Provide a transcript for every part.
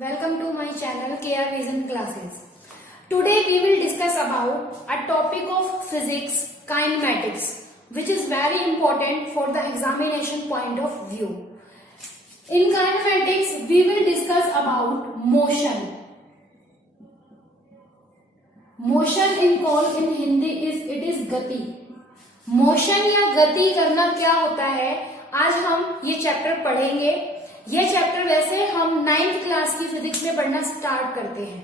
Welcome to my channel KR Vision Classes. Today we will discuss about a topic of physics, kinematics, which is very important for the examination point of view. In kinematics we will discuss about motion. Motion in Hindi is गति. Motion या गति करना क्या होता है, आज हम ये चैप्टर पढ़ेंगे. ये चैप्टर वैसे हम 9th क्लास की फिजिक्स में पढ़ना स्टार्ट करते हैं.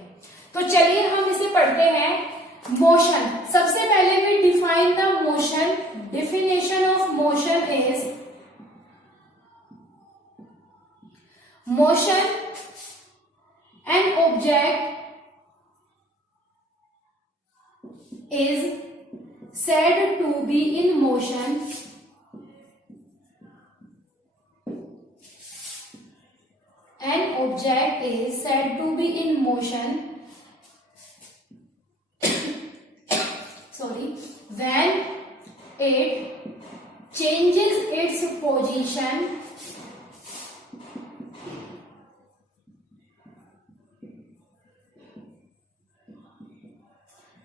तो चलिए हम इसे पढ़ते हैं. मोशन, सबसे पहले we define the motion. Definition of motion is motion an object is said to be in motion an object is said to be in motion when it changes its position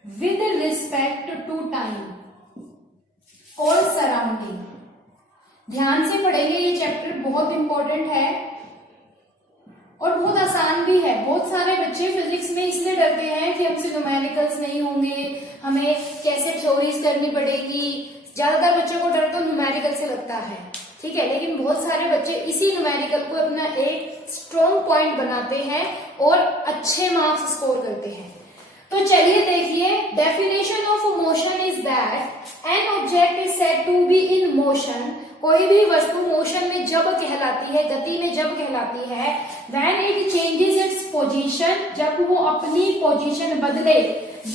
with respect to time और surrounding. ध्यान से पढ़ेंगे, ये chapter बहुत important है और बहुत आसान भी है. बहुत सारे बच्चे फिजिक्स में इसलिए डरते हैं कि हमसे न्यूमेरिकल्स नहीं होंगे, हमें कैसे थ्योरीज करनी पड़ेगी. ज्यादातर बच्चों को डर तो न्यूमेरिकल से लगता है, ठीक है, लेकिन बहुत सारे बच्चे इसी न्यूमेरिकल को अपना एक स्ट्रॉन्ग पॉइंट बनाते हैं और अच्छे मार्क्स स्कोर करते हैं. तो चलिए देखिए, definition of motion is that an object is said to be in motion. कोई भी वस्तु मोशन में जब कहलाती है, गति में जब कहलाती है, when it changes its position, जब वो अपनी पोजीशन बदले,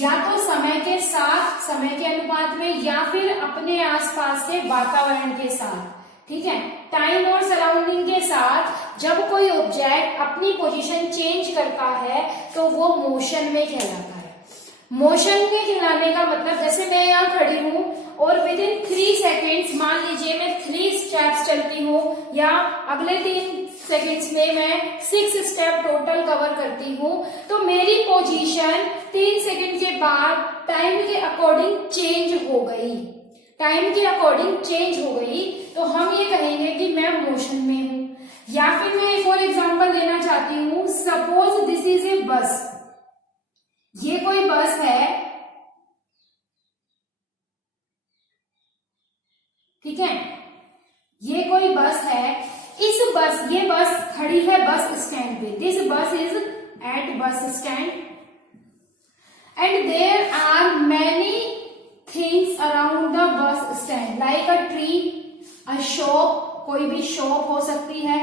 या तो समय के साथ, समय के अनुपात में, या फिर अपने आसपास के वातावरण के साथ, ठीक है, टाइम और सराउंडिंग के साथ जब कोई ऑब्जेक्ट अपनी पोजीशन चेंज करता है तो वो मोशन में कहलाता है. मोशन में कहलाने का मतलब, जैसे मैं यहाँ खड़ी हूँ और विद इन 3 सेकेंड्स, मान लीजिए मैं 3 स्टेप्स चलती हूँ, या अगले 3 सेकेंड्स में मैं 6 स्टेप टोटल कवर करती हूँ, तो मेरी पोजीशन 3 सेकेंड के बाद टाइम के अकॉर्डिंग चेंज हो गई. टाइम के अकॉर्डिंग चेंज हो गई तो हम ये कहेंगे कि मैं मोशन में हूँ. या फिर मैं एक और एग्जांपल देना चाहती हूँ. सपोज दिस इज ए बस. ये कोई बस है, ठीक है, ये कोई बस है. ये बस खड़ी है बस स्टैंड पे. This bus is at bus stand and there are many things around the bus stand, like a tree, a shop, कोई भी शॉप हो सकती है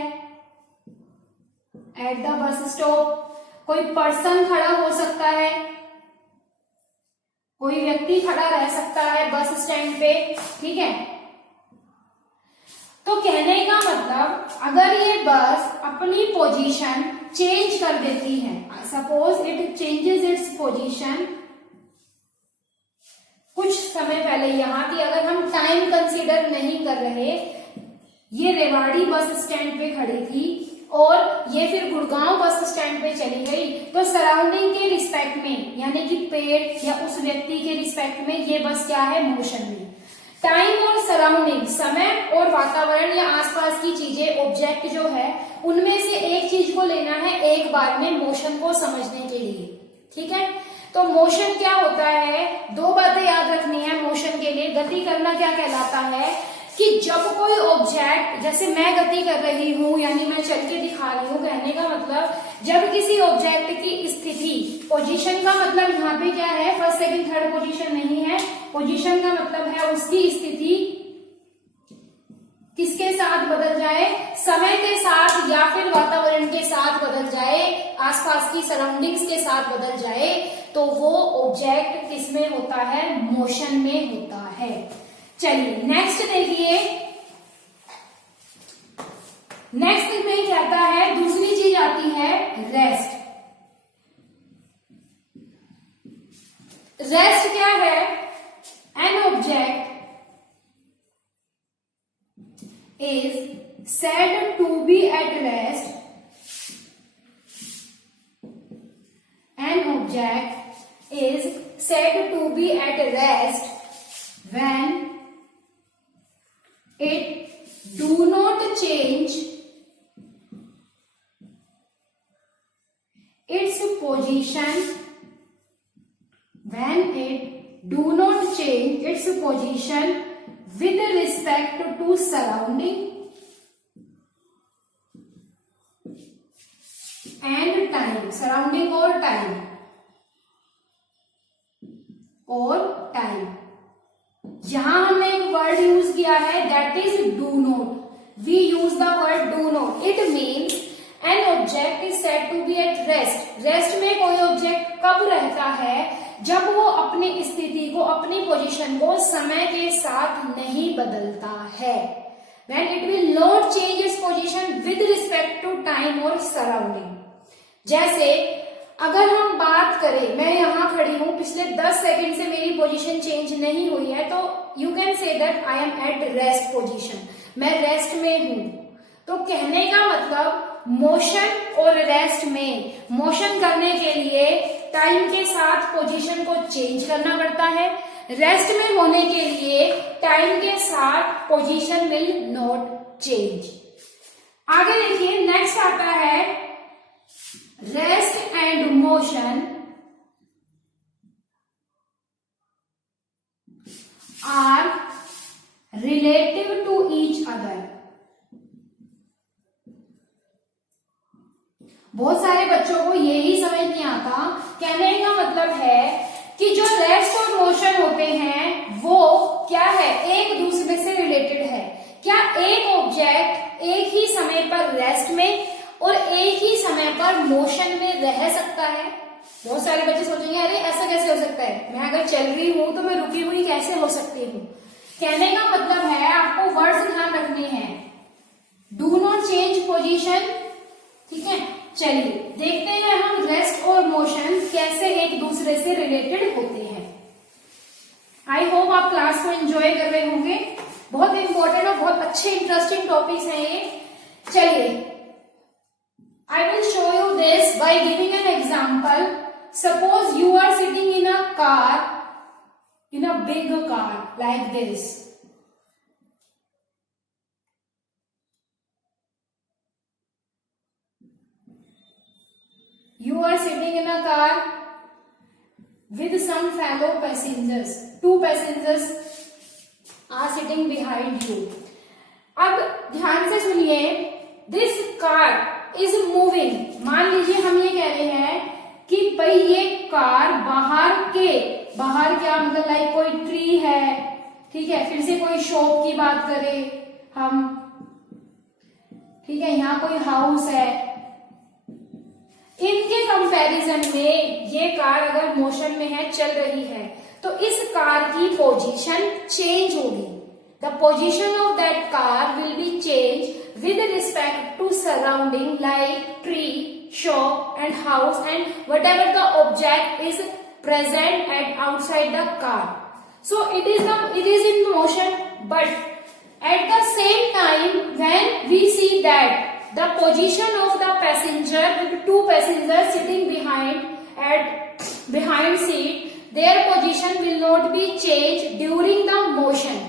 एट द बस स्टॉप. कोई पर्सन खड़ा हो सकता है, कोई व्यक्ति खड़ा रह सकता है बस स्टैंड पे, ठीक है. तो कहने का मतलब, अगर ये बस अपनी पोजीशन चेंज कर देती है, suppose it changes its position, कुछ समय पहले यहां थी, अगर हम टाइम कंसीडर नहीं कर रहे, ये रेवाड़ी बस स्टैंड पे खड़ी थी और ये फिर गुड़गांव बस स्टैंड पे चली गई, तो सराउंडिंग के रिस्पेक्ट में, यानी कि पेड़ या उस व्यक्ति के रिस्पेक्ट में, ये बस क्या है, मोशन में. टाइम और सराउंडिंग, समय और वातावरण या आसपास की चीजें, ऑब्जेक्ट जो है, उनमें से एक चीज को लेना है एक बार में मोशन को समझने के लिए, ठीक है. तो मोशन क्या होता है, 2 बातें याद रखनी है मोशन के लिए. गति करना क्या कहलाता है कि जब कोई ऑब्जेक्ट, जैसे मैं गति कर रही हूं, यानी मैं चल के दिखा रही हूं, कहने का मतलब जब किसी ऑब्जेक्ट की स्थिति, पोजीशन का मतलब यहाँ पे क्या है, फर्स्ट सेकंड थर्ड पोजीशन नहीं है, पोजीशन का मतलब है उसकी स्थिति किसके साथ बदल जाए, समय के साथ या फिर वातावरण के साथ बदल जाए, आसपास की सराउंडिंग्स के साथ बदल जाए, तो वो ऑब्जेक्ट किसमें होता है, मोशन में होता है. चलिए नेक्स्ट देखिए. नेक्स्ट में क्या आता है, दूसरी चीज आती है रेस्ट. रेस्ट क्या है, N object is said to be at rest object is said to be at rest when it do not change its position with respect to surrounding and time, surrounding और time यहां हमने एक word use किया है that is do not. We use the word do not. It means an object is said to be at rest. Rest में कोई object कब रहता है? जब वो अपनी स्थिति को, अपनी पोजीशन को समय के साथ नहीं बदलता है। When it will not change its position with respect to time or surrounding। जैसे अगर हम बात करें, मैं यहां खड़ी हूं, पिछले 10 सेकंड से मेरी पोजीशन चेंज नहीं हुई है, तो you can say that I am at rest position, मैं रेस्ट में हूं। तो कहने का मतलब मोशन और रेस्ट में, मोशन करने के लिए टाइम के साथ पोजीशन को चेंज करना पड़ता है, रेस्ट में होने के लिए टाइम के साथ पोजीशन विल नॉट चेंज। आगे देखिए, नेक्स्ट आता है rest and motion are relative to each other. बहुत सारे बच्चों को यही समझ नहीं आता। कहने का मतलब है कि जो रेस्ट और मोशन होते हैं वो क्या है, एक दूसरे से रिलेटेड है। क्या एक ऑब्जेक्ट एक ही समय पर रेस्ट में और एक ही समय पर मोशन में रह सकता है? बहुत सारे बच्चे सोचेंगे अरे ऐसा कैसे हो सकता है, मैं अगर चल रही हूं तो मैं रुकी हुई कैसे हो सकती हूँ। कहने का मतलब है आपको वर्ड्स ध्यान रखने हैं, डू नॉट चेंज पोजीशन। ठीक है, चलिए देखते हैं हम रेस्ट और मोशन कैसे एक दूसरे से रिलेटेड होते हैं। आई होप आप क्लास को एंजॉय कर रहे होंगे। बहुत इंपॉर्टेंट और बहुत अच्छे इंटरेस्टिंग टॉपिक्स हैं ये। चलिए, I will show you this by giving an example. Suppose you are sitting in a car, in a big car like this. You are sitting in a car with some fellow passengers. 2 passengers are sitting behind you. अब ध्यान से सुनिए, this car is moving। मान लीजिए हम ये कह रहे हैं कि भाई ये कार बाहर क्या मतलब, लाइक कोई ट्री है, ठीक है, फिर से कोई शॉप की बात करें हम, ठीक है, यहाँ कोई हाउस है, इनके कंपैरिजन में ये कार अगर मोशन में है, चल रही है, तो इस कार की पोजीशन चेंज होगी। The position of that car will be change with respect to surrounding like tree, shop and house and whatever the object is present at outside the car. So it is in motion, but at the same time when we see that the position of the passenger, with 2 passengers sitting behind seat, their position will not be changed during the motion।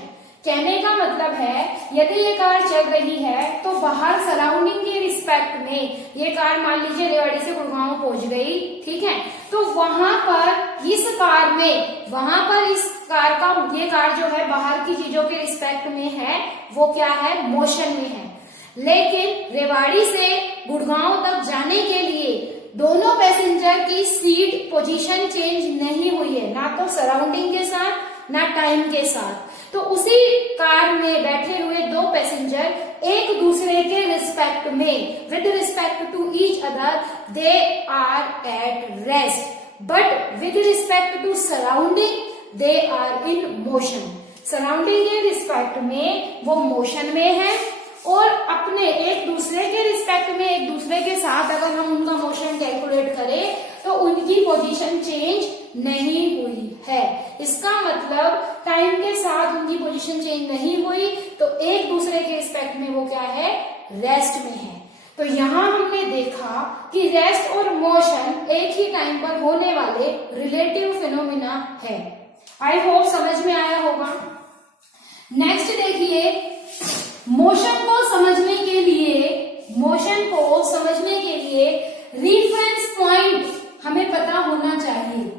कहने का मतलब है यदि ये car चल रही है तो बाहर सराउंडिंग के रिस्पेक्ट में ये कार मान लीजिए रेवाड़ी से गुड़गांव पहुंच गई, ठीक है, तो वहां पर इस कार का ये कार जो है बाहर की चीजों के रिस्पेक्ट में है, वो क्या है, मोशन में है। लेकिन रेवाड़ी से गुड़गांव तक जाने के लिए दोनों पैसेंजर की सीट पोजीशन चेंज नहीं हुई है, ना तो सराउंडिंग के साथ ना टाइम के साथ। तो उसी कार में बैठे हुए 2 पैसेंजर एक दूसरे के रिस्पेक्ट में, with respect to each other, they are at rest, but with respect to surrounding they are in motion. Surrounding के रिस्पेक्ट में वो मोशन में है और अपने एक दूसरे के रिस्पेक्ट में, एक दूसरे के साथ अगर हम उनका मोशन कैलकुलेट करें तो उनकी पोजीशन चेंज नहीं हुई है। इसका मतलब टाइम के साथ उनकी पोजीशन चेंज नहीं हुई, तो एक दूसरे के रिस्पेक्ट में वो क्या है, रेस्ट में है। तो यहां हमने देखा कि रेस्ट और मोशन एक ही टाइम पर होने वाले रिलेटिव फिनोमिना है। आई होप समझ में आया होगा। नेक्स्ट देखिए, मोशन को समझने के लिए रेफरेंस पॉइंट हमें पता होना चाहिए।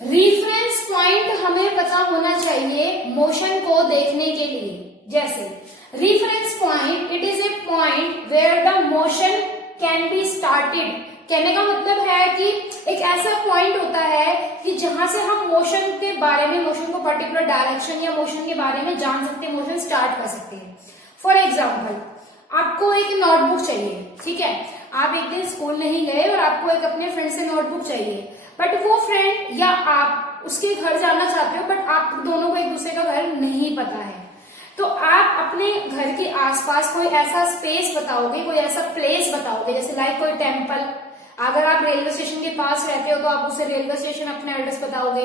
रेफरेंस पॉइंट हमें पता होना चाहिए मोशन को देखने के लिए। जैसे reference point, it is a point where the motion can be started. कहने का मतलब है कि एक ऐसा पॉइंट होता है कि जहां से हम मोशन के बारे में, मोशन को पर्टिकुलर डायरेक्शन या मोशन के बारे में जान सकते हैं, मोशन स्टार्ट कर सकते हैं। फॉर एग्जाम्पल, आपको एक नोटबुक चाहिए, ठीक है, आप एक दिन स्कूल नहीं गए और आपको एक अपने फ्रेंड से नोटबुक चाहिए, बट वो फ्रेंड या आप उसके घर जाना चाहते हो, बट आप दोनों को एक दूसरे का घर नहीं पता है। तो आप अपने घर के आसपास कोई ऐसा स्पेस बताओगे, कोई ऐसा प्लेस बताओगे, जैसे लाइक कोई टेम्पल। अगर आप रेलवे स्टेशन के पास रहते हो तो आप उसे रेलवे स्टेशन अपना एड्रेस बताओगे,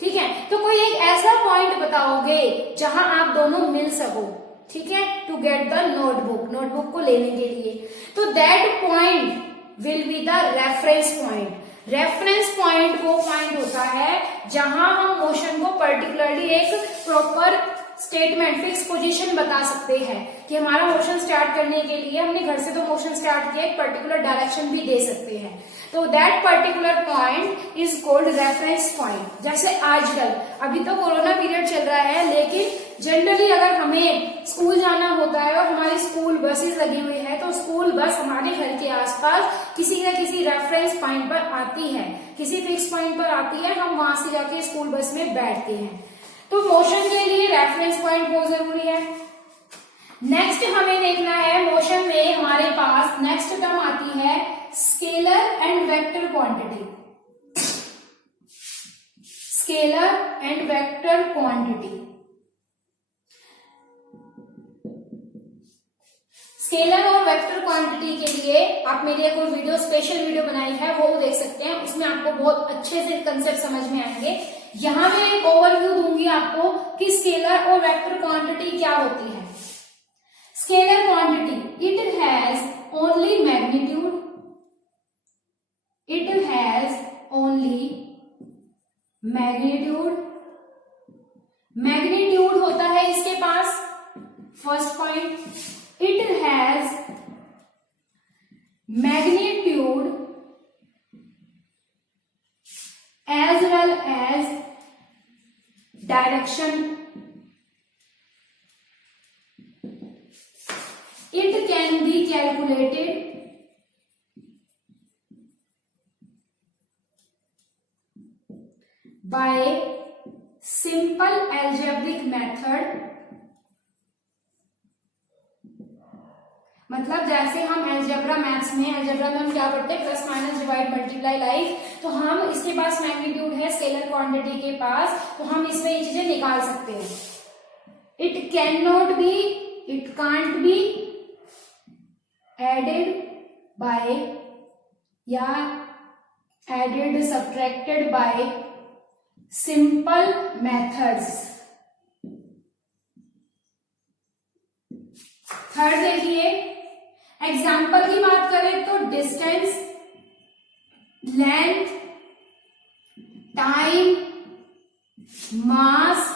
ठीक है। तो कोई एक ऐसा पॉइंट बताओगे जहां आप दोनों मिल सको, ठीक है, टू गेट द नोटबुक को लेने के लिए। तो that point will be the reference point. Reference point वो पॉइंट होता है जहां हम मोशन को पर्टिकुलरली एक प्रॉपर स्टेटमेंट, फिक्स पोजीशन बता सकते हैं कि हमारा मोशन स्टार्ट करने के लिए हमने घर से तो मोशन स्टार्ट किया, एक पर्टिकुलर डायरेक्शन भी दे सकते हैं। तो that particular point is called reference point. जैसे आजकल, अभी तो कोरोना पीरियड चल रहा है, लेकिन जनरली अगर हमें स्कूल जाना होता है और हमारी स्कूल बसेस लगी हुई है, तो स्कूल बस हमारे घर के आसपास किसी न किसी रेफरेंस पॉइंट पर आती है, किसी फिक्स पॉइंट पर आती है, हम वहां से जाके स्कूल बस में बैठते हैं। तो मोशन के लिए रेफरेंस पॉइंट बहुत जरूरी है। नेक्स्ट हमें देखना है, मोशन में हमारे पास नेक्स्ट टर्म आती है scalar and vector quantity. Scalar and vector quantity. Scalar और वेक्टर क्वांटिटी के लिए आप मेरी एक और वीडियो, स्पेशल वीडियो बनाई है, वो देख सकते हैं, उसमें आपको बहुत अच्छे से कंसेप्ट समझ में आएंगे। यहां मैं एक ओवरव्यू दूंगी आपको कि स्केलर और वेक्टर क्वांटिटी क्या होती है। Scalar quantity, it has only magnitude, it has only magnitude. Magnitude होता है इसके पास, first point, it has magnitude as well as direction. It can be calculated by simple algebraic method. मतलब जैसे हम अलजेब्रा मैथ्स में, अलजेब्रा में हम क्या पढ़ते हैं, plus minus divide multiply like, तो हम इसके पास मैग्नीट्यूड है स्केलर क्वांटिटी के पास, तो हम इसमें ये चीजें निकाल सकते हैं। It can not be, it can't be added by या added subtracted by simple methods. Third देखिए, एग्जाम्पल की बात करें तो डिस्टेंस, लेंथ, टाइम, मास,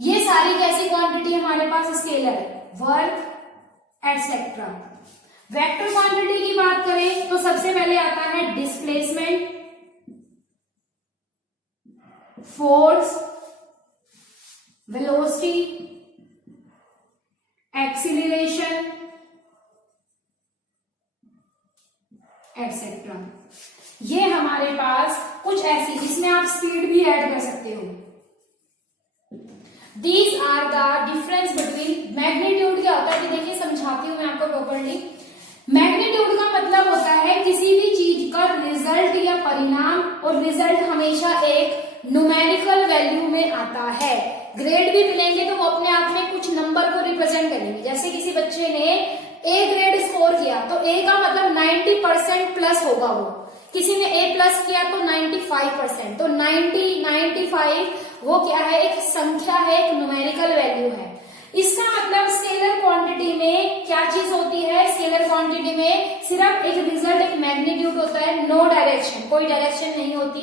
ये सारी कैसी क्वांटिटी हमारे पास, scalar, work etcetera. Vector quantity की बात करें तो सबसे पहले आता है displacement, force, velocity, acceleration etcetera. ये हमारे पास कुछ ऐसी, जिसमें आप स्पीड भी ऐड कर सकते हो। These are the difference between, magnitude क्या होता है कि देखिए समझाती हूं मैं आपको प्रॉपर्ली। मैग्नीट्यूड का मतलब होता है किसी भी चीज का रिजल्ट या परिणाम, और रिजल्ट हमेशा एक न्यूमेरिकल वैल्यू में आता है। ग्रेड भी मिलेंगे तो वो अपने आप में कुछ नंबर को रिप्रेजेंट करेंगे। जैसे किसी बच्चे ने ए ग्रेड स्कोर किया तो ए का मतलब 90% प्लस होगा वो, किसी ने A प्लस किया तो 95%, तो 95 वो क्या है, एक संख्या है, एक न्यूमेरिकल वैल्यू है। इसका मतलब स्केलर क्वांटिटी में क्या चीज होती है, स्केलर क्वांटिटी में सिर्फ एक रिजल्ट, एक मैग्नीट्यूड होता है, नो डायरेक्शन, कोई डायरेक्शन नहीं होती।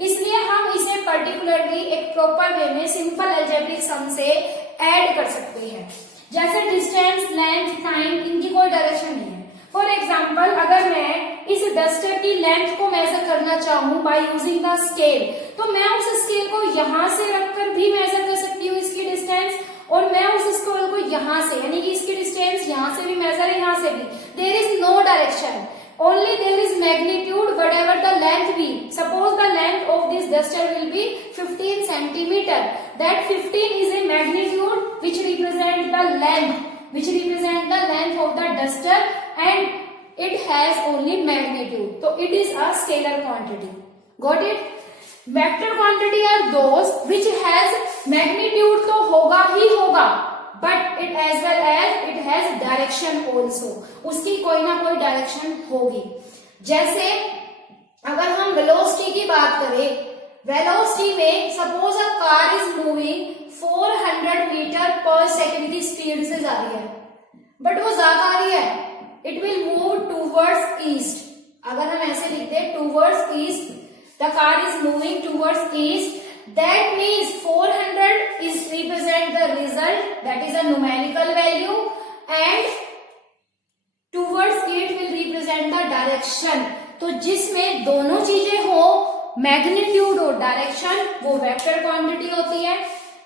इसलिए हम इसे पर्टिकुलरली एक प्रॉपर वे में सिंपल अलजेब्रिक सम से ऐड कर सकते हैं। जैसे डिस्टेंस, लेंथ, टाइम, इनकी कोई डायरेक्शन नहीं है। फॉर एग्जाम्पल अगर मैं इस डस्टर की लेंथ को मेजर करना चाहूं बाय यूजिंग द स्केल, तो मैं उस स्केल को यहां से रखकर भी मेजर कर सकती हूँ इसकी डिस्टेंस, और मैं उस स्केल को यहां से, यानी कि इसकी डिस्टेंस यहां से भी मेजर है, यहां से भी। There is no direction, only there is magnitude whatever the length be. Suppose the length of this duster will be 15 centimeter. That 15 is a magnitude which represent the length of the duster, and it has only magnitude. So it is a scalar quantity. Got it? Vector quantity are those which has magnitude तो होगा ही होगा, but it as well as it has direction also. उसकी कोई ना कोई direction होगी। जैसे अगर हम वेलोसिटी की बात करें, वेलोसिटी में suppose a car is moving 400 metre per second की स्पीड से जा रही है, बट वो जा आ रही है, it will move towards east. अगर हम ऐसे लिखते हैं towards east, the car is moving towards east, that means 400 is represent the result, that is a numerical value, and towards it will represent the direction. तो जिसमें दोनों चीजें हो, मैग्नीट्यूड और डायरेक्शन, वो वेक्टर क्वांटिटी होती है।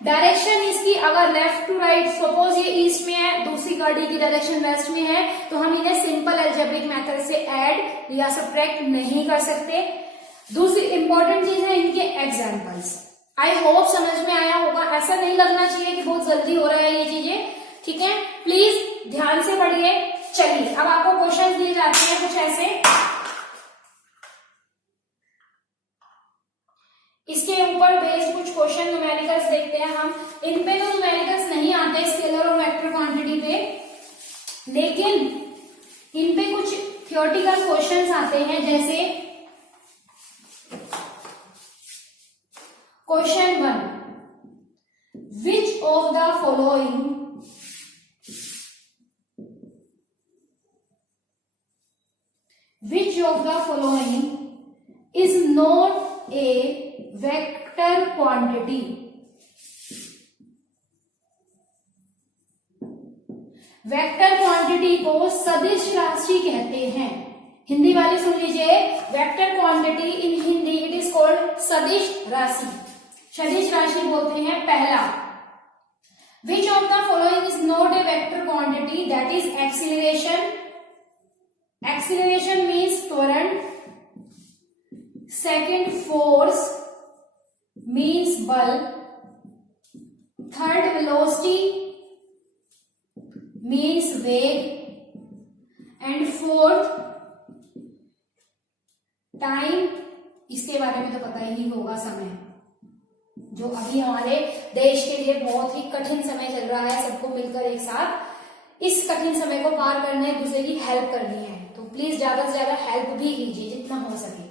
डायरेक्शन इसकी अगर लेफ्ट टू राइट, सपोज ये ईस्ट में है, दूसरी गाड़ी की डायरेक्शन वेस्ट में है, तो हम इन्हें सिंपल अलजेब्रिक मेथड से ऐड या सब्ट्रैक्ट नहीं कर सकते। दूसरी इंपॉर्टेंट चीज है इनके एग्जाम्पल्स। आई होप समझ में आया होगा, ऐसा नहीं लगना चाहिए कि बहुत जल्दी हो रहा है ये चीजें, ठीक है? प्लीज ध्यान से पढ़िए। चलिए अब आपको क्वेश्चन दिए जाते हैं कुछ ऐसे, इसके ऊपर बेस्ड कुछ क्वेश्चन न्यूमेरिकल्स देखते हैं हम। इन पे तो न्यूमेरिकल्स नहीं आते स्केलर और वेक्टर क्वांटिटी पे, लेकिन इन पे कुछ थ्योरेटिकल क्वेश्चंस आते हैं। जैसे question 1, which of the following is not a vector quantity? Vector quantity को सदिश राशि कहते हैं। हिंदी वाले सुन लीजिए, vector quantity in Hindi it is called सदिश राशि। सदिश राशि बोलते हैं। पहला, which of the following is not a vector quantity? That is acceleration. Acceleration means त्वरण। सेकेंड, फोर्स मीन्स बल। थर्ड, वेलोसिटी मीन्स वेग। And fourth, time. इसके बारे में तो पता ही नहीं होगा, समय, जो अभी हमारे देश के लिए बहुत ही कठिन समय चल रहा है। सबको मिलकर एक साथ इस कठिन समय को पार करने, दूसरे की हेल्प करनी है, तो प्लीज ज्यादा से ज्यादा हेल्प भी कीजिए जितना हो सके।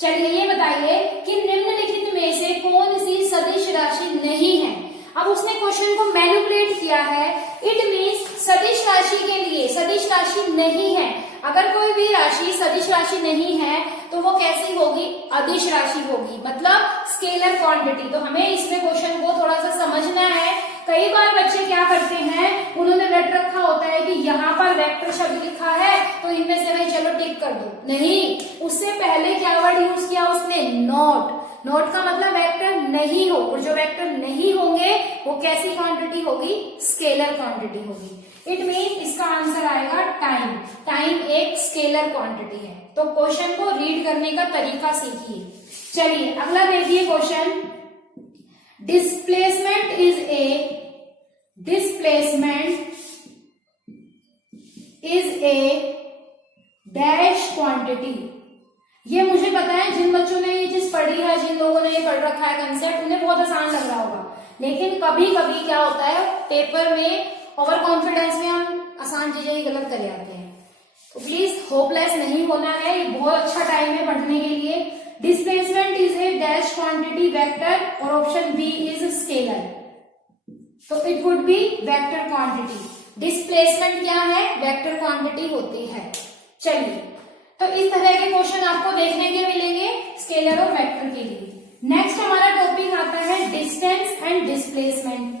चलिए ये बताइए कि निम्नलिखित में से कौन सी सदिश राशि नहीं है? अब उसने क्वेश्चन को मैनिपुलेट किया है। इट मीन्स सदिश राशि के लिए सदिश राशि नहीं है। अगर कोई भी राशि सदिश राशि नहीं है तो वो कैसी होगी? अदिश राशि होगी, मतलब स्केलर क्वांटिटी। तो हमें इसमें क्वेश्चन को थोड़ा सा समझना है। कई बार बच्चे क्या करते हैं, उन्होंने रट रखा होता है कि यहाँ पर वेक्टर शब्द लिखा है तो इनमें से भाई चलो टिक कर दो। नहीं, उससे पहले क्या वर्ड यूज किया उसने? नॉट। नॉट का मतलब वेक्टर नहीं हो, और जो वेक्टर नहीं होंगे वो कैसी क्वांटिटी होगी? स्केलर क्वांटिटी होगी। इट मीन इसका आंसर आएगा टाइम। टाइम एक स्केलर क्वांटिटी है। तो क्वेश्चन को रीड करने का तरीका सीखिए। चलिए अगला देखिए question. Displacement is a dash quantity. ये मुझे पता है, जिन बच्चों ने ये चीज पढ़ी है, जिन लोगों ने ये पढ़ रखा है कंसेप्ट, उन्हें बहुत आसान लग रहा होगा। लेकिन कभी कभी क्या होता है, पेपर में ओवर कॉन्फिडेंस में हम आसान चीजें ही गलत कर जाते हैं। प्लीज होपलेस नहीं होना है, ये बहुत अच्छा टाइम है पढ़ने के लिए। Displacement is a dash quantity vector और ऑप्शन बी इज स्केलर, तो it would be vector quantity. Displacement क्या है? वेक्टर क्वांटिटी होती है। चलिए, तो इस तरह के क्वेश्चन आपको देखने के मिलेंगे स्केलर और वेक्टर के लिए। नेक्स्ट हमारा टॉपिक आता है distance and displacement.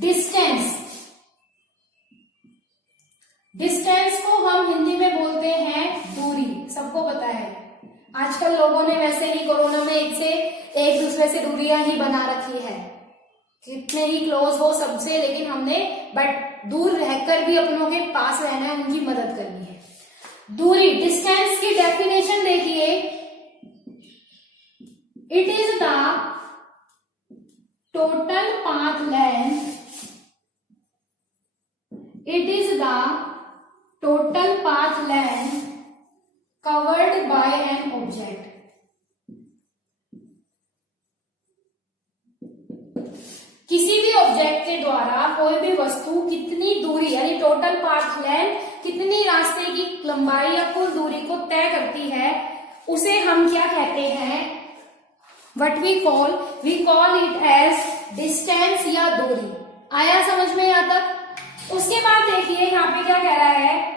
Distance, distance को हम हिंदी में बोलते हैं दूरी, सबको पता है। आजकल लोगों ने वैसे ही कोरोना में एक दूसरे से दूरियां ही बना रखी है, कितने ही क्लोज हो सबसे, लेकिन हमने बट दूर रहकर भी अपनों के पास रहना है, उनकी मदद करनी है। दूरी, डिस्टेंस की डेफिनेशन देखिए, it is the total path length, it is the total path length covered by an object. किसी भी ऑब्जेक्ट के द्वारा कोई भी वस्तु कितनी दूरी यानी टोटल पाथ लेंथ, कितनी रास्ते की लंबाई या कुल दूरी को तय करती है, उसे हम क्या कहते हैं? What we call it as distance या दूरी। आया समझ में यहाँ तक? उसके बाद देखिए यहाँ पे क्या कह रहा है,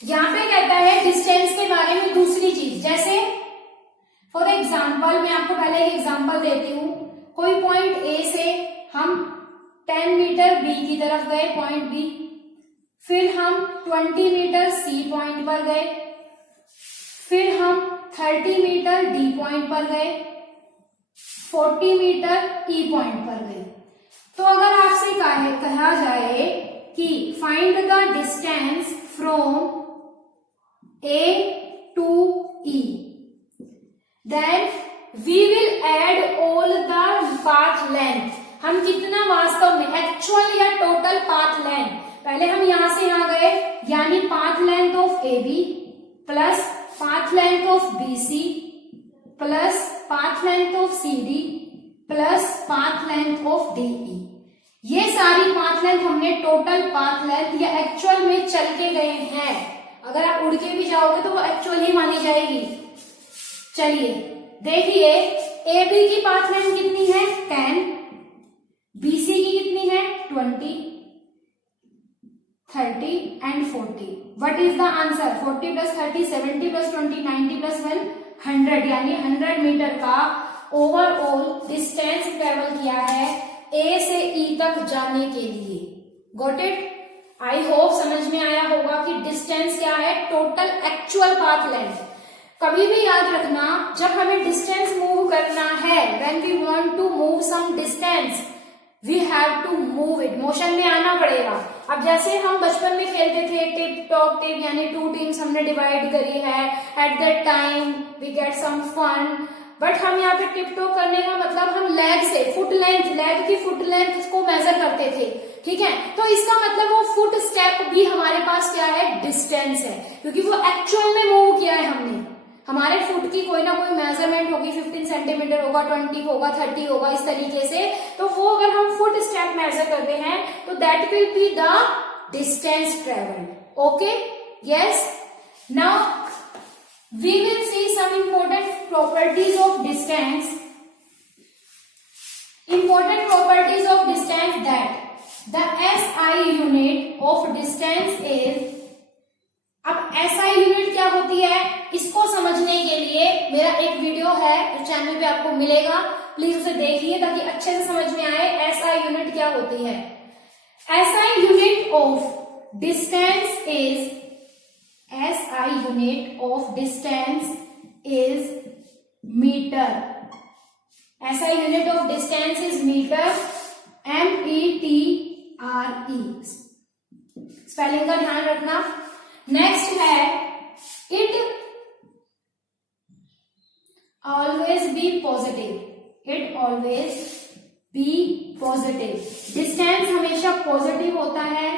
यहाँ पे कहता है डिस्टेंस के बारे में दूसरी चीज, जैसे फॉर एग्जाम्पल मैं आपको पहले एक एग्जाम्पल देती हूँ। कोई पॉइंट ए से हम 10 मीटर बी की तरफ गए, पॉइंट बी, फिर हम 20 मीटर सी पॉइंट पर गए, फिर हम 30 मीटर डी पॉइंट पर गए, 40 मीटर ई पॉइंट पर गए। तो अगर आपसे कहा जाए कि find the distance from A to E, then we will add all the path length. हम कितना वास्तव में एक्चुअल या टोटल पाथ लेंथ, पहले हम यहां से यहां गए, यानी path length of A B plus path length of B C plus path length of C D plus path length of D E, ये सारी पाथ लेंथ हमने टोटल पाथ लेंथ या एक्चुअल में चल के गए हैं। अगर आप उड़ के भी जाओगे तो वो एक्चुअल ही मानी जाएगी। चलिए देखिए, ए बी की पाथ लेंथ कितनी है? 10, BC की कितनी है? 20, 30 and 40। What is the answer? 40 plus 30 70 plus 20 90 plus 1 100, यानी 100 मीटर का ओवरऑल डिस्टेंस ट्रेवल किया है ए से ई तक जाने के लिए। Got it? आई होप समझ में आया होगा कि डिस्टेंस क्या है, टोटल एक्चुअल पाथ लेंथ। कभी भी याद रखना, जब हमें डिस्टेंस मूव करना है, when we want to move some distance, we have to move it, motion में आना पड़ेगा। अब जैसे हम बचपन में खेलते थे टिप टॉप टिप, यानी 2 टीम्स हमने डिवाइड करी है, at that time we get some fun, but हम यहाँ पे टिप टॉप करने का मतलब हम लेग से फुट लेंथ, लेग की फुट लेंथ को मेजर करते थे, ठीक है? तो इसका मतलब वो फुट स्टेप भी हमारे पास क्या है? डिस्टेंस है, क्योंकि वो एक्चुअल में मूव किया है हमने। हमारे फुट की कोई ना कोई मेजरमेंट होगी, 15 सेंटीमीटर होगा, 20 होगा, 30 होगा, इस तरीके से। तो वो अगर हम फुट स्टेप मेजर करते हैं तो that will be the distance travelled. Okay, yes. Now we will see some important properties of distance. Important properties of distance that the SI unit of distance is. अब SI unit क्या होती है, इसको समझने के लिए मेरा एक वीडियो है जो चैनल पे आपको मिलेगा, प्लीज उसे देखिए ताकि अच्छे से समझ में आए SI यूनिट क्या होती है। SI unit of distance is, SI unit of distance is metre. SI unit of distance is metre, METRE। Spelling का ध्यान रखना। नेक्स्ट है it always be positive, it always be positive. Distance हमेशा positive होता है,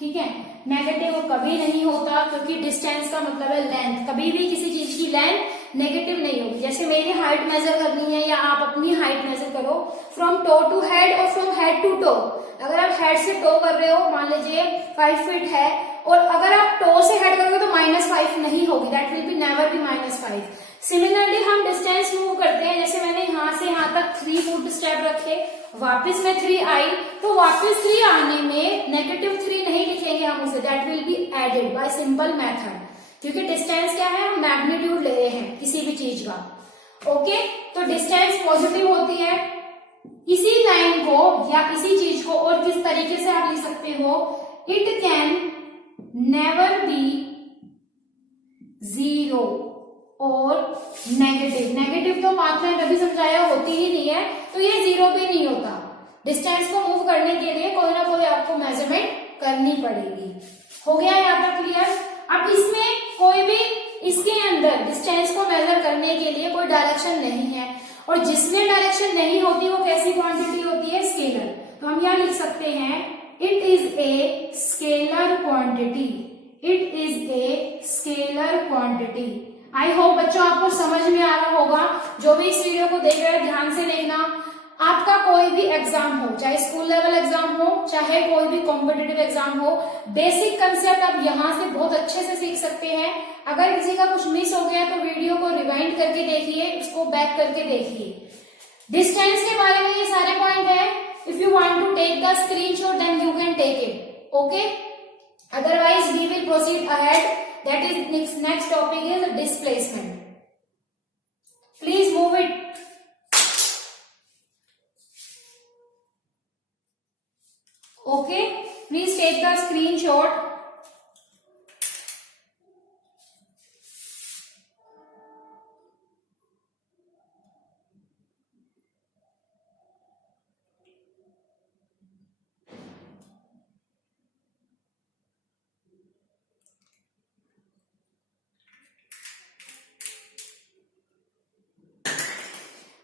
ठीक है? नेगेटिव कभी नहीं होता, क्योंकि डिस्टेंस का मतलब है लेंथ। कभी भी किसी चीज की लेंथ नेगेटिव नहीं होगी। जैसे मेरी हाइट मेजर करनी है या आप अपनी हाइट मेजर करो फ्रॉम टो टू हेड और फ्रॉम हेड टू टो। अगर आप हेड से टो कर रहे हो, मान लीजिए 5 फीट है, और अगर आप टो से हेड करोगे तो -5 नहीं होगी, that will be never be -5। Similarly हम डिस्टेंस मूव करते हैं, जैसे मैंने यहाँ से यहाँ तक 3 फुट स्टेप रखे, वापस में 3 आई, तो वापस 3 आने में -3 नहीं लिखेंगे हम उसे, that will be added by simple method, क्योंकि डिस्टेंस क्या है, हम मैग्नीट्यूड ले रहे हैं किसी भी चीज का। ओके, तो डिस्टेंस पॉजिटिव होती है। इसी लाइन को या इसी चीज को और किस तरीके से आप लिख सकते हो, इट कैन नेवर बी 0 और नेगेटिव। नेगेटिव तो पाथ लाइन अभी समझाया होती ही नहीं है, तो ये 0 भी नहीं होता। डिस्टेंस को मूव करने के लिए कोई ना कोई आपको मेजरमेंट करनी पड़ेगी। हो गया यहाँ तक क्लियर? अब इसमें कोई भी इसके अंदर डिस्टेंस को मेजर करने के लिए कोई डायरेक्शन नहीं है, और जिसमें डायरेक्शन नहीं होती वो कैसी क्वांटिटी होती है, स्केलर। तो हम यहाँ लिख सकते हैं it is a scalar quantity, it is a scalar quantity. I hope बच्चों आपको समझ में आ रहा होगा। जो भी इस वीडियो को देख रहे हैं ध्यान से देखना। आपका कोई भी एग्जाम हो, चाहे स्कूल लेवल एग्जाम हो, चाहे कोई भी कॉम्पिटिटिव एग्जाम हो, बेसिक कंसेप्ट आप यहाँ से बहुत अच्छे से सीख सकते हैं। अगर किसी का कुछ मिस हो गया तो वीडियो को रिवाइंड करके देखिए, उसको बैक करके देखिए। डिस्टेंस के बारे में ये सारे पॉइंट है। If you want to take the screenshot then you can take it, okay. Otherwise we will proceed ahead, that is next topic is displacement. Please move it. Okay, please take the screenshot.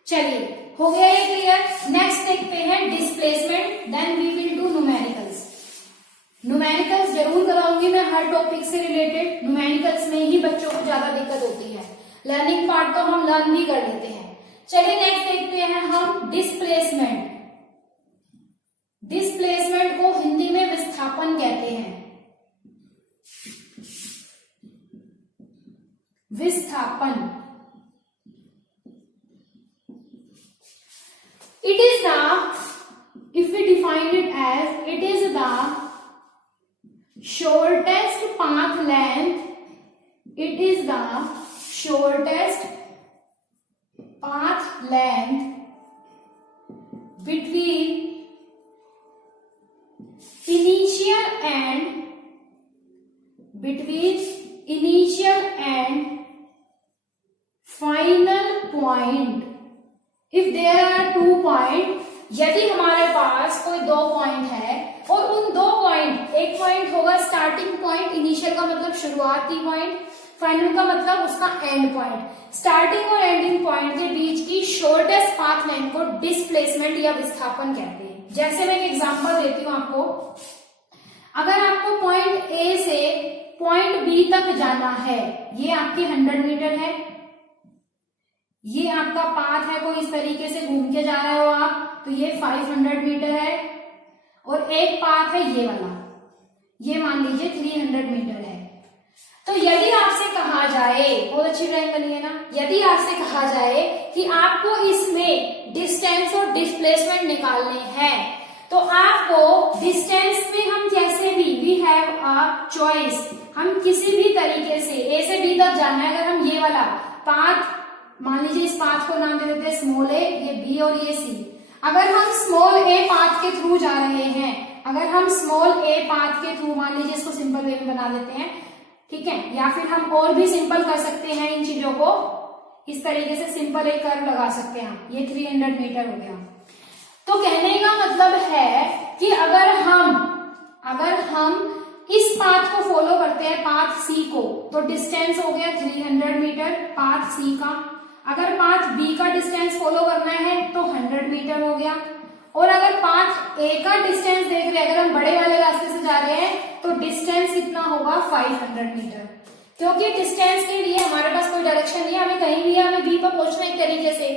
चलिए, हो गया ये clear. Next देखते हैं displacement, then we will do numericals. Numericals जरूर कराऊंगी मैं हर टॉपिक से रिलेटेड। न्यूमेरिकल्स में ही बच्चों को ज्यादा दिक्कत होती है, लर्निंग पार्ट तो हम लर्न भी कर लेते हैं। चलिए नेक्स्ट देखते हैं हम डिस्प्लेसमेंट। डिस्प्लेसमेंट को हिंदी में विस्थापन कहते हैं। विस्थापन, it is the, if we define it as, it is the shortest path length, it is the shortest path length between initial and final point। If there are 2 point, यदि हमारे पास कोई 2 point है और उन 2 पॉइंट, एक point होगा starting point, initial का मतलब शुरुआती पॉइंट, फाइनल का मतलब उसका एंड पॉइंट। स्टार्टिंग और एंडिंग पॉइंट के बीच की शॉर्टेस्ट पाथ लाइन को डिस्प्लेसमेंट या विस्थापन कहते हैं। जैसे मैं एक एग्जांपल देती हूँ आपको। अगर आपको पॉइंट ए से पॉइंट बी तक जाना है, ये आपकी 100 मीटर है, ये आपका पाथ है, कोई इस तरीके से घूम के जा रहे हो आप, तो ये 500 मीटर है, और एक पाथ है ये वाला, ये मान लीजिए 300 मीटर है। तो यदि आपसे कहा जाए, बहुत अच्छी ड्राइंग बनी है ना, यदि आपसे कहा जाए कि आपको इसमें डिस्टेंस और डिस्प्लेसमेंट निकालने हैं, तो आपको डिस्टेंस में हम जैसे भी, वी हैव अ चॉइस, हम किसी भी तरीके से ए से बी तक जाना है। अगर हम ये वाला पाथ, मान लीजिए इस पाथ को नाम दे देते हैं स्मॉल ए, ये बी और ये सी। अगर हम स्मॉल ए पाथ के थ्रू जा रहे हैं, अगर हम स्मॉल ए पाथ के थ्रू, मान लीजिए इसको सिंपल वे में बना देते हैं, ठीक है, या फिर हम और भी सिंपल कर सकते हैं इन चीजों को, इस तरीके से सिंपल एक कर्व लगा सकते हैं। ये 300 मीटर हो गया। तो कहने का मतलब है कि अगर हम इस पाथ को फॉलो करते हैं, पाथ सी को, तो डिस्टेंस हो गया 300 मीटर पाथ सी का। अगर पाथ बी का डिस्टेंस फॉलो करना है तो 100 मीटर हो गया। और अगर पाथ ए का डिस्टेंस देख रहे हैं, अगर हम बड़े वाले रास्ते से जा रहे हैं, तो डिस्टेंस कितना होगा 500 मीटर। क्योंकि डिस्टेंस के लिए हमारे पास कोई डायरेक्शन नहीं है, हमें कहीं भी है, हमें बी पर पहुंचना एक तरीके से,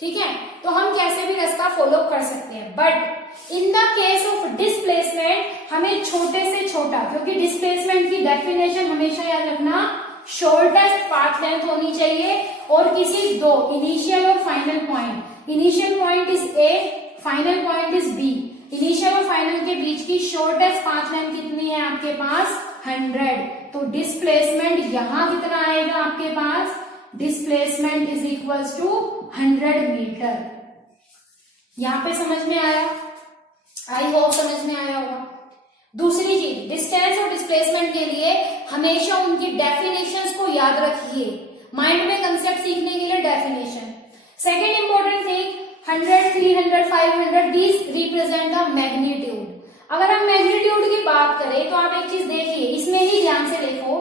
ठीक है, तो हम कैसे भी रास्ता फॉलो कर सकते हैं। But in the case of displacement हमें छोटे से छोटा, क्योंकि डिस्प्लेसमेंट की डेफिनेशन हमेशा याद रखना शॉर्टेस्ट पाथ लेंथ होनी चाहिए और किसी दो इनिशियल और final point, initial point is A, final point is B, initial और फाइनल के बीच की शॉर्टेस्ट पाथ लेंथ कितनी है आपके पास 100। तो डिस्प्लेसमेंट यहां कितना आएगा आपके पास, displacement is equals to 100 metre. यहां पे समझ में आया, आई होप समझ में आया होगा। दूसरी चीज, डिस्टेंस और डिस्प्लेसमेंट के लिए हमेशा उनकी डेफिनेशंस को याद रखिए, माइंड में कंसेप्ट सीखने के लिए definition. Second important thing, 100, 300, 500 these represent the magnitude. अगर हम मैग्नीट्यूड की बात करें तो आप एक चीज देखिए, इसमें ही ध्यान से देखो,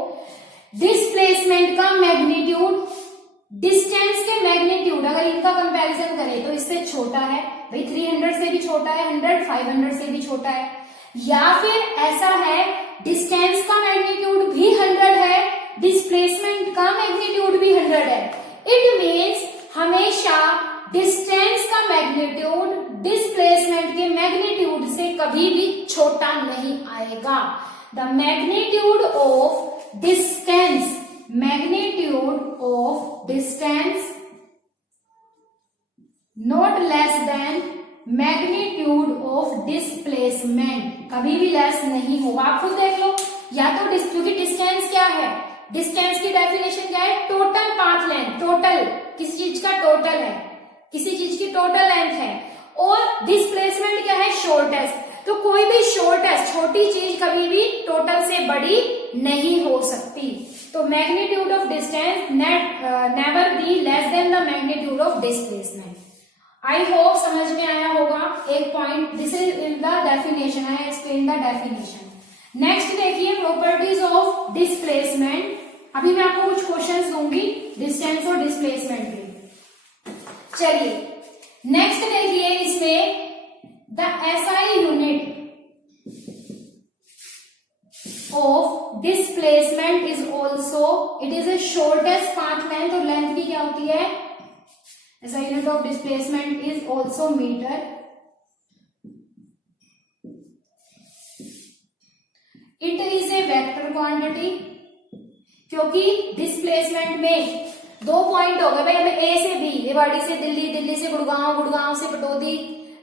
डिस्प्लेसमेंट का मैग्नीट्यूड डिस्टेंस के मैग्नीट्यूड अगर इनका कंपैरिजन करें तो इससे छोटा है, भाई 300 से भी छोटा है, 100 500 से भी छोटा है, या फिर ऐसा है डिस्टेंस का मैग्नीट्यूड भी 100 है, डिस्प्लेसमेंट का मैग्नीट्यूड भी 100 है। इट मीन्स हमेशा डिस्टेंस का मैग्नीट्यूड डिस्प्लेसमेंट के मैग्नीट्यूड से कभी भी छोटा नहीं आएगा। The magnitude of distance, magnitude of distance not less than magnitude of displacement, कभी भी लेस नहीं होगा। आप खुद देख लो, या तो क्योंकि डिस्टेंस क्या है, डिस्टेंस की डेफिनेशन क्या है, टोटल पाथ लेंथ, टोटल किसी चीज का टोटल है, किसी चीज की टोटल लेंथ है, और डिस्प्लेसमेंट क्या है, शॉर्टेस्ट। तो कोई भी शॉर्टेस्ट छोटी चीज कभी भी टोटल से बड़ी नहीं हो सकती। तो magnitude of distance never be less than the magnitude of displacement. I hope समझ में आया होगा एक point, this is in the definition, I explain the definition. Next देखिए प्रॉपर्टीज ऑफ डिस्प्लेसमेंट। अभी मैं आपको कुछ क्वेश्चंस दूंगी डिस्टेंस और डिस्प्लेसमेंट के। चलिए नेक्स्ट देखिए, इसमें the SI unit of displacement is also, it is A shortest path length, और लेंथ की क्या होती है, SI unit of displacement is also meter. It is a vector quantity, क्योंकि डिस्प्लेसमेंट में दो पॉइंट हो गए भाई, हमें ए से बी, रेवाड़ी से दिल्ली, दिल्ली से गुड़गांव, गुड़गांव से पटौदी,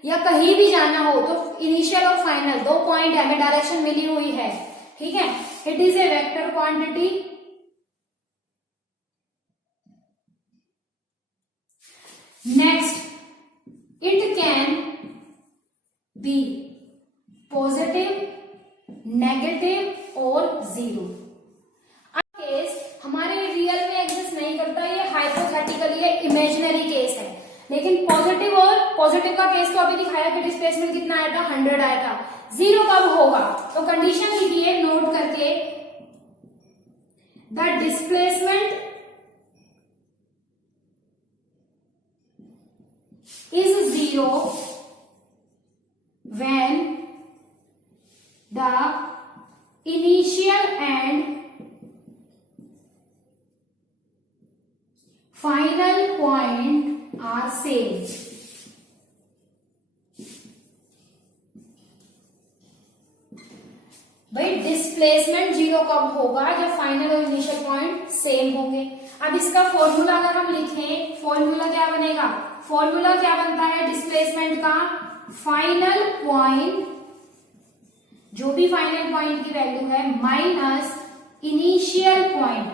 या कहीं भी जाना हो तो इनिशियल और फाइनल दो पॉइंट है, हमें डायरेक्शन मिली हुई है, ठीक है। It is A vector quantity. Next, it can be positive, negative और zero। अब केस हमारे रियल में एग्जिस्ट नहीं करता, ये हाइपोथेटिकली है, इमेजिनरी केस है। लेकिन पॉजिटिव का केस तो अभी दिखाया कि डिस्प्लेसमेंट कितना आया था, 100 आया था। जीरो कब होगा, तो कंडीशन लिखिए नोट करके, the displacement is zero when the initial and final point are same। भाई डिस्प्लेसमेंट जीरो कब होगा, जब फाइनल और इनिशियल पॉइंट सेम होंगे। अब इसका फॉर्मूला अगर हम लिखें, फॉर्मूला क्या बनेगा, फॉर्मूला क्या बनता है डिस्प्लेसमेंट का, फाइनल पॉइंट, जो भी फाइनल पॉइंट की वैल्यू है, minus initial point,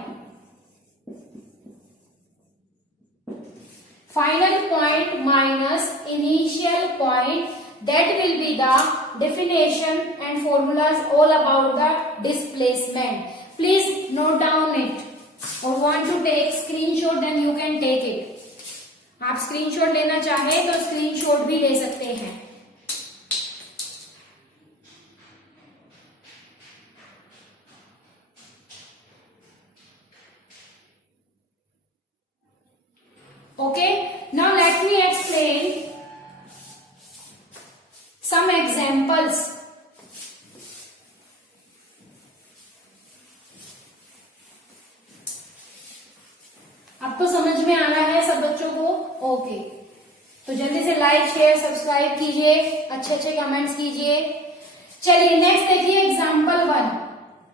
final point minus initial point, that will be the definition and formulas all about the displacement. Please note down it, or want to take screenshot then you can take it। आप screenshot लेना चाहे तो screenshot भी ले सकते हैं। Okay, now let me explain some examples। अब तो समझ में आ रहा है सब बच्चों को? ओके, तो जल्दी से लाइक शेयर सब्सक्राइब कीजिए, अच्छे अच्छे कमेंट्स कीजिए। चलिए नेक्स्ट देखिए एग्जाम्पल 1।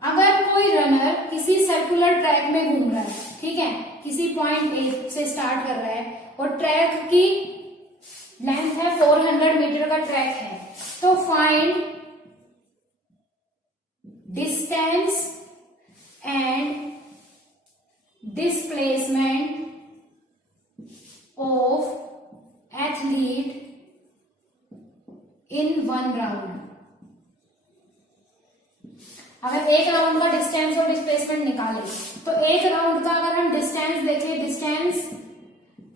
अगर कोई रनर किसी सर्कुलर ट्रैक में घूम रहा है, ठीक है, किसी पॉइंट ए से स्टार्ट कर रहा है और ट्रैक की लेंथ है 400 मीटर का ट्रैक है, तो find distance and displacement of athlete in 1 round. अगर एक राउंड का डिस्टेंस और डिस्प्लेसमेंट निकाले तो एक राउंड का अगर हम डिस्टेंस देखें, डिस्टेंस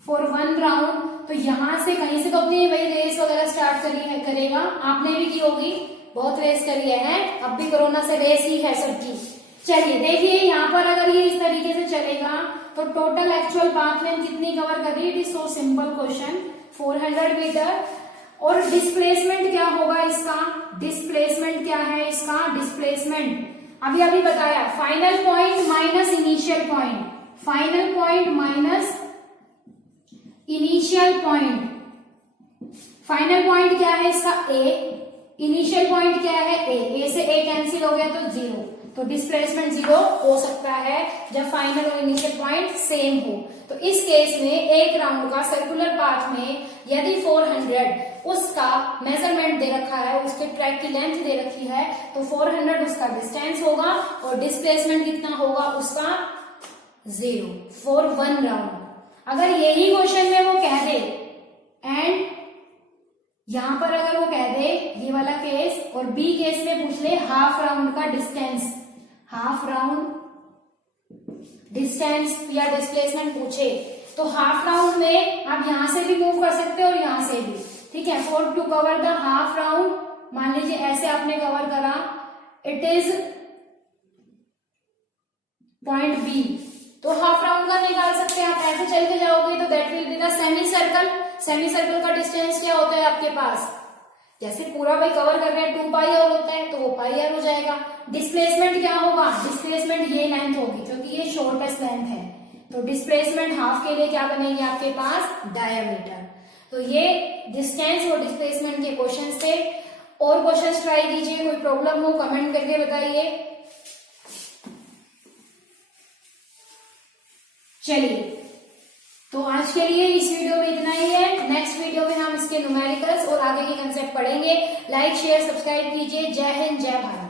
फॉर 1 राउंड, तो यहां से कहीं से तो अपनी वही रेस वगैरह स्टार्ट करेगा। आपने भी की होगी, बहुत रेस करी है, अब भी कोरोना से रेस ही है सबकी। चलिए देखिए यहाँ पर अगर ये इस तरीके से चलेगा तो टोटल एक्चुअल पाथ लेंथ कितनी कवर कर रही है? It is so simple question, 400 metre. और डिस्प्लेसमेंट क्या होगा इसका? डिस्प्लेसमेंट क्या है इसका? डिस्प्लेसमेंट अभी अभी बताया, final point minus initial point, final point minus initial point. Final point क्या है इसका? ए। इनिशियल पॉइंट क्या है? ए से ए कैंसिल हो गया तो 0, तो डिस्प्लेसमेंट 0 हो सकता है जब फाइनल और इनिशियल पॉइंट सेम हो। तो इस केस में एक राउंड का सर्कुलर पाथ में यदि 400 उसका मेजरमेंट दे रखा है, उसके ट्रैक की लेंथ दे रखी है, तो 400 उसका डिस्टेंस होगा और डिस्प्लेसमेंट कितना होगा उसका? 0 फॉर 1 राउंड। अगर यही क्वेश्चन में वो कह दे एंड यहां पर अगर वो कह दे ये वाला केस और बी केस में पूछ ले हाफ राउंड का डिस्टेंस, हाफ राउंड डिस्टेंस या डिस्प्लेसमेंट पूछे, तो हाफ राउंड में आप यहां से भी मूव कर सकते हो और यहां से भी, ठीक है। For to cover the half round, मान लीजिए ऐसे आपने कवर करा, इट इज पॉइंट बी, तो हाफ राउंड का निकाल सकते हैं आप। ऐसे चल के जाओगे तो that will be the semi circle. Semi circle का डिस्टेंस क्या होता है आपके पास? जैसे पूरा भाई कवर कर रहे हैं 2 पाई आर होता है, तो वो पाई आर हो जाएगा। डिस्प्लेसमेंट क्या होगा? डिस्प्लेसमेंट ये लेंथ होगी क्योंकि ये शॉर्टेस्ट लेंथ है, तो डिस्प्लेसमेंट हाफ के लिए क्या बनेगी आपके पास? डायमीटर। तो ये डिस्टेंस और डिस्प्लेसमेंट के क्वेश्चन थे। और क्वेश्चन ट्राई कीजिए, कोई प्रॉब्लम हो कमेंट करके बताइए। चलिए, तो आज के लिए इस वीडियो में इतना ही है। नेक्स्ट वीडियो में हम इसके न्यूमेरिकल्स और आगे के कंसेप्ट पढ़ेंगे। लाइक शेयर सब्सक्राइब कीजिए। जय हिंद, जय भारत।